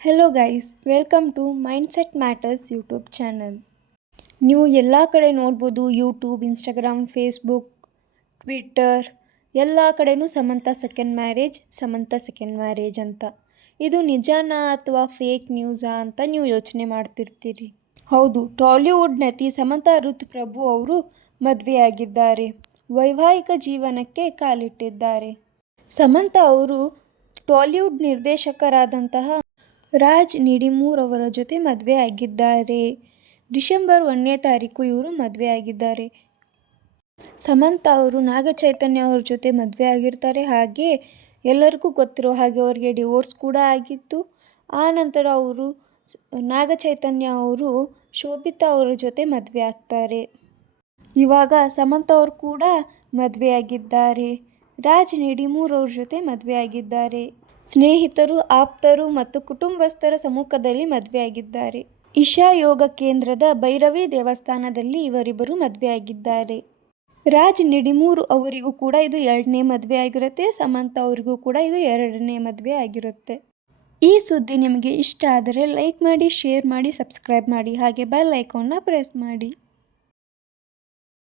Hello guys, welcome to Mindset Matters YouTube channel. ನೀವು ಎಲ್ಲ ಕಡೆ ನೋಡ್ಬೋದು, ಯೂಟ್ಯೂಬ್, ಇನ್ಸ್ಟಾಗ್ರಾಮ್, ಫೇಸ್ಬುಕ್, ಟ್ವಿಟ್ಟರ್ ಎಲ್ಲ ಕಡೆನೂ ಸಮಂತಾ ಸೆಕೆಂಡ್ ಮ್ಯಾರೇಜ್ ಅಂತ. ಇದು ನಿಜಾನಾ ಅಥವಾ ಫೇಕ್ ನ್ಯೂಸಾ ಅಂತ ನೀವು ಯೋಚನೆ ಮಾಡ್ತಿರ್ತೀರಿ. ಹೌದು, ಟಾಲಿವುಡ್ ನಟಿ ಸಮಂತಾ ರುತ್ ಪ್ರಭು ಅವರು ಮದುವೆಯಾಗಿದ್ದಾರೆ. ವೈವಾಹಿಕ ಜೀವನಕ್ಕೆ ಕಾಲಿಟ್ಟಿದ್ದಾರೆ. ಸಮಂತಾ ಅವರು ಟಾಲಿವುಡ್ ನಿರ್ದೇಶಕರಾದಂತಹ ರಾಜ್ ನಿಡಿಮೂರ್ ಅವರ ಜೊತೆ ಮದುವೆ ಆಗಿದ್ದಾರೆ. ಡಿಸೆಂಬರ್ 1ನೇ ತಾರೀಕು ಇವರು ಮದುವೆ ಆಗಿದ್ದಾರೆ. ಸಮಂತಾ ಅವರು ನಾಗ ಚೈತನ್ಯ ಅವ್ರ ಜೊತೆ ಮದುವೆ ಆಗಿರ್ತಾರೆ. ಹಾಗೆ ಎಲ್ಲರಿಗೂ ಗೊತ್ತಿರೋ ಹಾಗೆ ಅವರಿಗೆ ಡಿವೋರ್ಸ್ ಕೂಡ ಆಗಿತ್ತು. ಆ ನಂತರ ಅವರು ನಾಗ ಚೈತನ್ಯ ಅವರು ಶೋಭಿತಾ ಅವರ ಜೊತೆ ಮದುವೆ ಆಗ್ತಾರೆ. ಇವಾಗ ಸಮಂತಾ ಅವರು ಕೂಡ ಮದುವೆಯಾಗಿದ್ದಾರೆ. ರಾಜ್ ನಿಡಿಮೂರ್ ಅವ್ರ ಜೊತೆ ಮದುವೆಯಾಗಿದ್ದಾರೆ. ಸ್ನೇಹಿತರು, ಆಪ್ತರು ಮತ್ತು ಕುಟುಂಬಸ್ಥರ ಸಮ್ಮುಖದಲ್ಲಿ ಮದುವೆಯಾಗಿದ್ದಾರೆ. ಇಶಾ ಯೋಗ ಕೇಂದ್ರದ ಭೈರವಿ ದೇವಸ್ಥಾನದಲ್ಲಿ ಇವರಿಬ್ಬರು ಮದುವೆಯಾಗಿದ್ದಾರೆ. ರಾಜ್ ನಿಡಿಮೂರ್ ಅವರಿಗೂ ಕೂಡ ಇದು 2ನೇ ಮದುವೆ ಆಗಿರುತ್ತೆ. ಸಮಂತಾ ಅವರಿಗೂ ಕೂಡ ಇದು 2ನೇ ಮದುವೆ ಆಗಿರುತ್ತೆ. ಈ ಸುದ್ದಿ ನಿಮಗೆ ಇಷ್ಟ ಆದರೆ ಲೈಕ್ ಮಾಡಿ, ಶೇರ್ ಮಾಡಿ, ಸಬ್ಸ್ಕ್ರೈಬ್ ಮಾಡಿ, ಹಾಗೆ ಬೆಲ್ ಐಕಾನ್ನ ಪ್ರೆಸ್ ಮಾಡಿ.